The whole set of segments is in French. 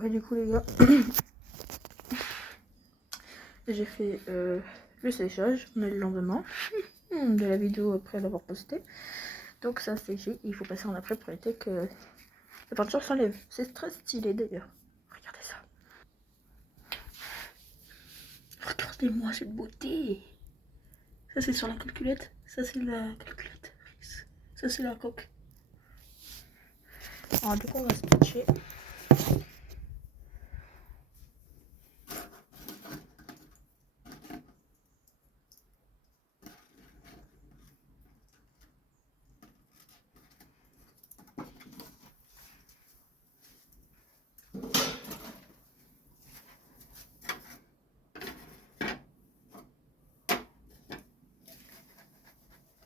Ouais, du coup, les gars, j'ai fait le séchage. On est le lendemain de la vidéo après l'avoir postée. Donc, ça a séché. Il faut passer en après pour éviter que la peinture s'enlève. C'est très stylé d'ailleurs. Regardez ça. Regardez-moi cette beauté. Ça, c'est sur la calculette. Ça, c'est la calculette. Ça, c'est la coque. Alors, du coup, on va se patcher.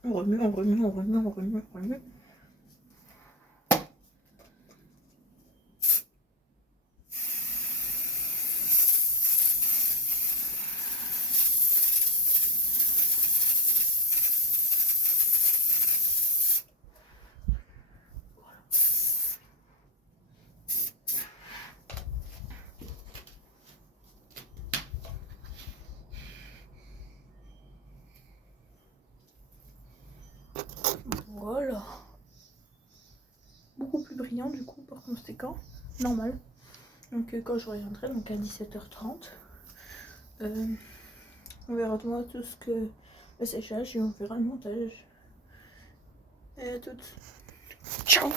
On remue, on remue, on remue, on remue, on remue. Voilà. Beaucoup plus brillant du coup par conséquent. Normal. Donc quand je reviendrai, donc à 17h30, on verra moi tout ce que le séchage et on verra le montage. Et à toutes. Ciao.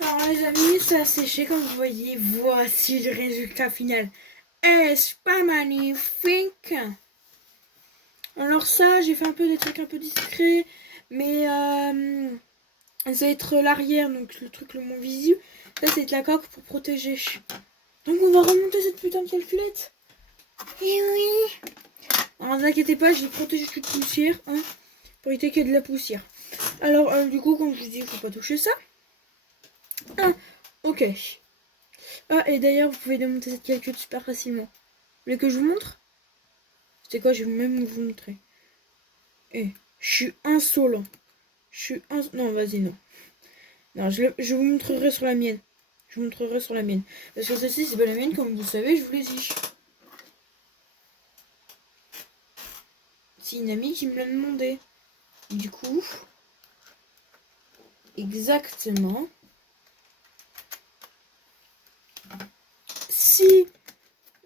Alors les amis, ça a séché comme vous voyez. Voici le résultat final. Est-ce pas magnifique? Alors ça, j'ai fait un peu des trucs un peu discrets, mais ça va être l'arrière, donc le truc le moins visible. Ça, c'est de la coque pour protéger. Donc on va remonter cette putain de calculette. Et oui. Alors ne vous inquiétez pas, j'ai protégé toute poussière, hein, pour éviter qu'il y ait de la poussière. Alors du coup, comme je vous dis, il faut pas toucher ça. Ah, ok. Ah, et d'ailleurs, vous pouvez démonter cette calculette super facilement. Vous voulez que je vous montre? C'est quoi, je vais même vous montrer. Eh, je suis insolent. Non, vas-y, non. Non, je vous montrerai sur la mienne. Je vous montrerai sur la mienne. Parce que celle-ci, c'est pas la mienne, comme vous savez, je vous l'ai dit. C'est une amie qui me l'a demandé. Du coup, exactement. Si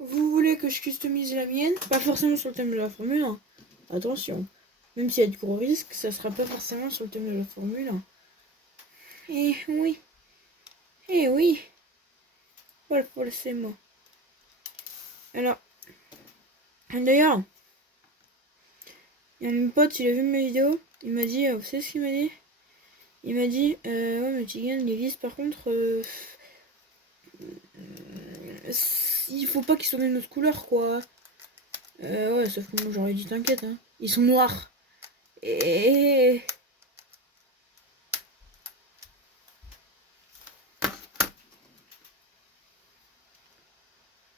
vous voulez que je customise la mienne, pas forcément sur le thème de la Formule 1. Attention. Même s'il y a de gros risques, ça sera pas forcément sur le thème de la Formule 1. Eh oui. Eh oui. Pas forcément. Alors, d'ailleurs, il y a mon pote, il a vu mes vidéos. Il m'a dit, vous savez ce qu'il m'a dit? Il m'a dit, ouais, mais Tigan, les vis, par contre, il faut pas qu'ils soient de notre couleur, quoi. Ouais, sauf que moi, j'aurais dit, t'inquiète, hein. Ils sont noirs. Et...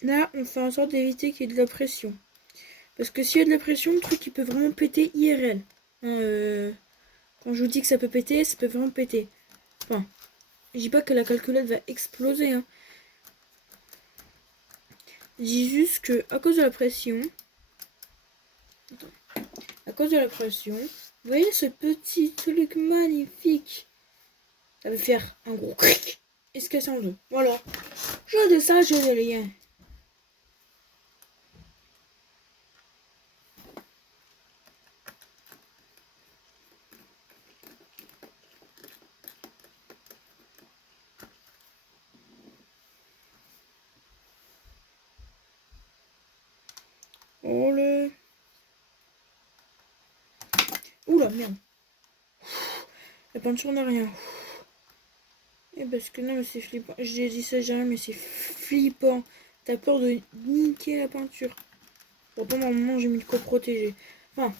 Là, on fait en sorte d'éviter qu'il y ait de la pression. Parce que s'il y a de la pression, le truc, il peut vraiment péter IRL. Hein, quand je vous dis que ça peut péter, ça peut vraiment péter. Enfin, je dis pas que la calculette va exploser, hein. Je dis juste que, à cause de la pression... À cause de la pression, vous voyez ce petit truc magnifique? Ça va faire un gros cric et se casser en deux. Voilà. Je de ça, je n'ai rien. Oh le... Oula, merde. La peinture n'a rien. Et parce que non, mais c'est flippant. J'ai dit ça jamais, mais c'est flippant. T'as peur de niquer la peinture. Pourtant, normalement, j'ai mis le protégé. Enfin,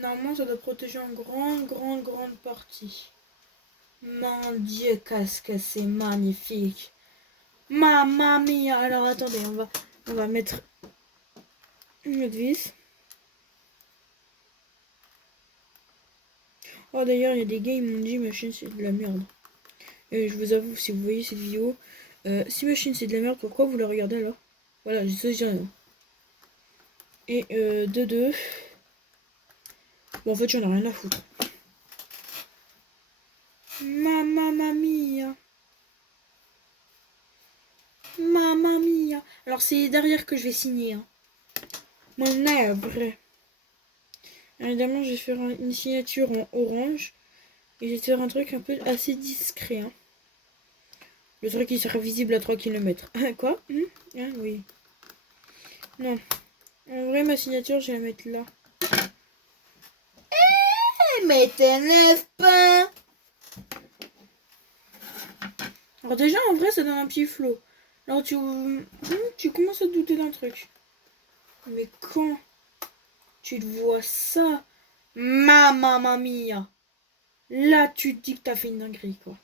normalement, ça doit protéger en grande partie. Mon Dieu, qu'est-ce que c'est magnifique. Mamma mia. Alors, attendez, on va mettre une autre vis. Oh, d'ailleurs, il y a des gars, ils m'ont dit, ma chaîne, c'est de la merde. Et je vous avoue, si vous voyez cette vidéo, si ma chaîne c'est de la merde, pourquoi vous la regardez alors? Voilà, je sais, rien. Et de deux. Bon, en fait, j'en ai rien à foutre. Mamma mia. Mamma mia. Alors, c'est derrière que je vais signer. Hein. Mon œuvre. Évidemment, je vais faire une signature en orange. Et je vais faire un truc un peu assez discret. Hein. Le truc qui sera visible à 3 km. Quoi? Ah oui. Non. En vrai, ma signature, je vais la mettre là. Mais t'énerve pas. Alors déjà, en vrai, ça donne un petit flow. Alors tu commences à te douter d'un truc. Mais quand tu te vois ça, mamma mia, là, tu te dis que t'as fait une dinguerie, quoi.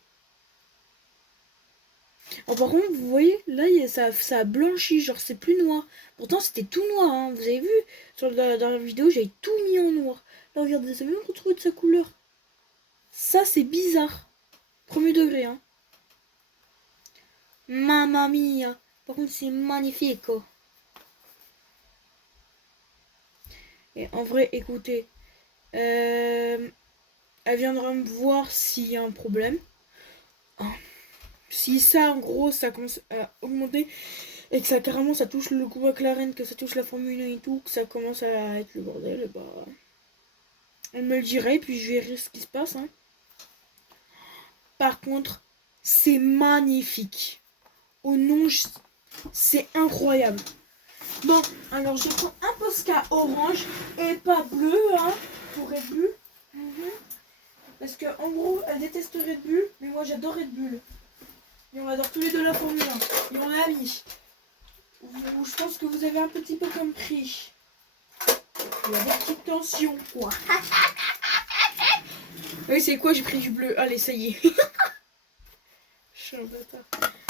Alors, par contre, vous voyez, là, ça a blanchi, genre c'est plus noir. Pourtant, c'était tout noir, hein. Vous avez vu, dans la vidéo, j'avais tout mis en noir. Là, regardez, ça a même retrouvé de sa couleur. Ça, c'est bizarre. Premier degré, hein. Mamma mia. Par contre, c'est magnifique, quoi. Et en vrai, écoutez, elle viendra me voir s'il y a un problème. Si ça, en gros, ça commence à augmenter et que ça carrément ça touche le coup McLaren, que ça touche la Formule 1 et tout, que ça commence à être le bordel, bah, elle me le dirait, puis je verrai ce qui se passe. Hein. Par contre, c'est magnifique. Au nom, c'est incroyable. Bon, alors je prends un Posca orange et pas bleu, hein, pour Red Bull. Parce que en gros, elle déteste Red Bull, mais moi j'adore Red Bull. Et on adore tous les deux la Formule 1. Et on est amis. Je pense que vous avez un petit peu compris. Il y a des petites tensions, quoi. Oui, c'est quoi? J'ai pris du bleu. Allez, ça y est. Je suis un bâtard.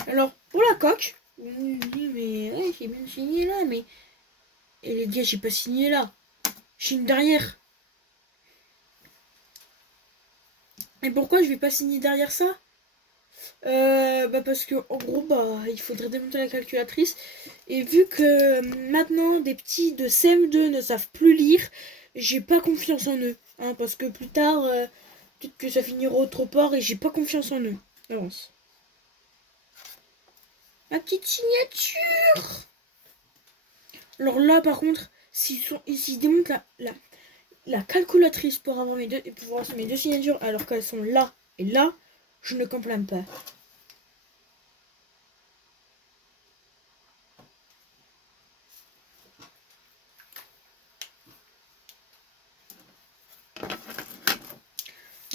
Alors, pour la coque, vous me dites, mais ouais, j'ai bien signé là, mais. Et les gars, j'ai pas signé là. Je signe derrière. Et pourquoi je vais pas signer derrière ça? Bah parce que en gros bah il faudrait démonter la calculatrice et vu que maintenant des petits de CM2 ne savent plus lire, j'ai pas confiance en eux hein, parce que plus tard peut-être que ça finira autre part et j'ai pas confiance en eux. Avance. Ma petite signature. Alors là par contre s'ils démontent la calculatrice pour avoir mes deux signatures alors qu'elles sont là et là, je ne comprends pas.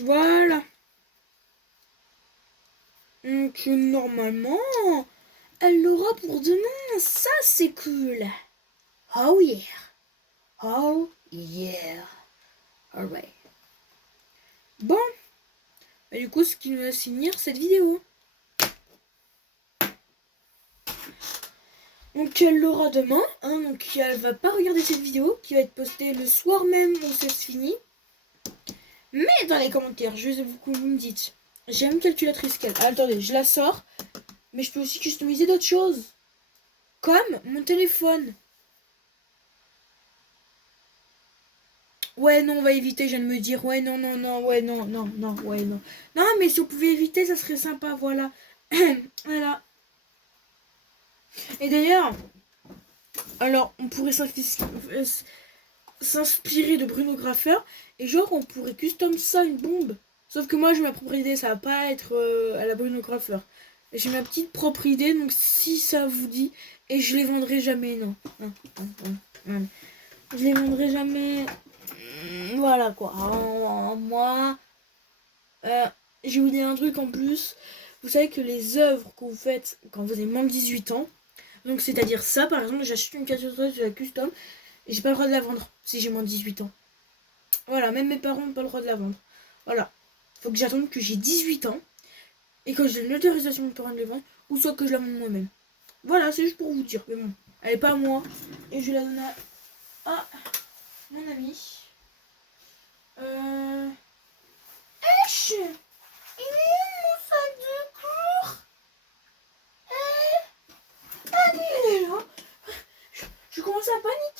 Voilà. Donc normalement, elle l'aura pour demain. Ça c'est cool. Oh yeah. Oh yeah. Alright. Bon. Bah, du coup, ce qui nous laisse finir cette vidéo. Donc elle l'aura demain. Hein, donc elle va pas regarder cette vidéo qui va être postée le soir même où c'est fini. Mais dans les commentaires, je veux que vous me dites. J'aime calculatrice qu'elle. Ah, attendez, je la sors. Mais je peux aussi customiser d'autres choses. Comme mon téléphone. Ouais, non, on va éviter, je viens de me dire. Ouais, non, non, non, ouais, non, non, non, ouais, non. Non, mais si on pouvait éviter, ça serait sympa, voilà. Voilà. Et d'ailleurs, alors, on pourrait s'inspirer de Bruno Graffeur. Et genre, on pourrait custom ça, une bombe. Sauf que moi, j'ai ma propre idée, ça va pas être à la Bruno Graffeur. J'ai ma petite propre idée, donc si ça vous dit, et je les vendrai jamais, non. Non, non, non, non. Je les vendrai jamais. Voilà quoi. Moi, je vais vous dire un truc en plus. Vous savez que les œuvres que vous faites quand vous avez moins de 18 ans, donc c'est-à-dire ça par exemple, j'achète une calculatrice de la custom et j'ai pas le droit de la vendre si j'ai moins de 18 ans. Voilà, même mes parents n'ont pas le droit de la vendre. Voilà. Faut que j'attende que j'ai 18 ans et que j'ai l'autorisation de mes parents de les vendre ou soit que je la vende moi-même. Voilà, c'est juste pour vous dire. Mais bon, elle est pas à moi et je la donne à mon ami. Wesh, il est où mon sac de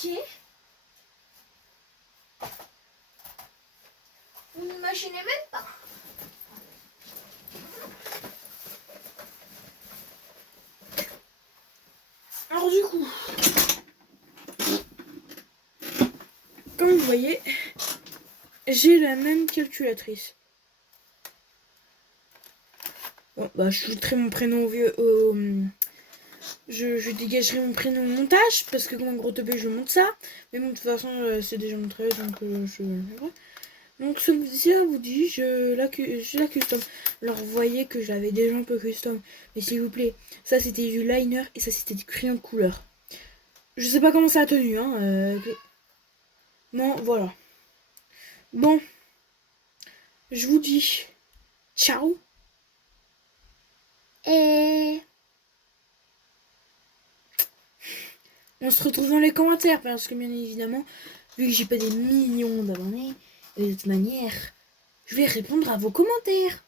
Ok. Vous n'imaginez même pas. Alors du coup, comme vous voyez, j'ai la même calculatrice. Bon, bah, je ajouterai mon prénom je dégagerai mon prénom au montage, parce que comme un gros teubé, je monte ça. Mais bon, de toute façon, c'est déjà montré, donc Donc, ça vous dit, je la custom. Alors, vous voyez que j'avais déjà un peu custom. Mais s'il vous plaît, ça c'était du liner et ça c'était du crayon de couleur. Je sais pas comment ça a tenu, hein. Non, voilà. Bon, je vous dis ciao. Et On se retrouve dans les commentaires parce que bien évidemment, vu que j'ai pas des millions d'abonnés, de toute manière, je vais répondre à vos commentaires.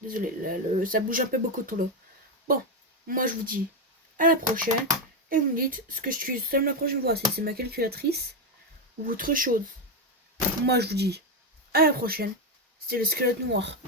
Désolé, ça bouge un peu beaucoup trop là. Bon, moi je vous dis à la prochaine et vous me dites ce que je suis la prochaine fois, si c'est ma calculatrice ou autre chose. Moi je vous dis à la prochaine, c'était le squelette noir.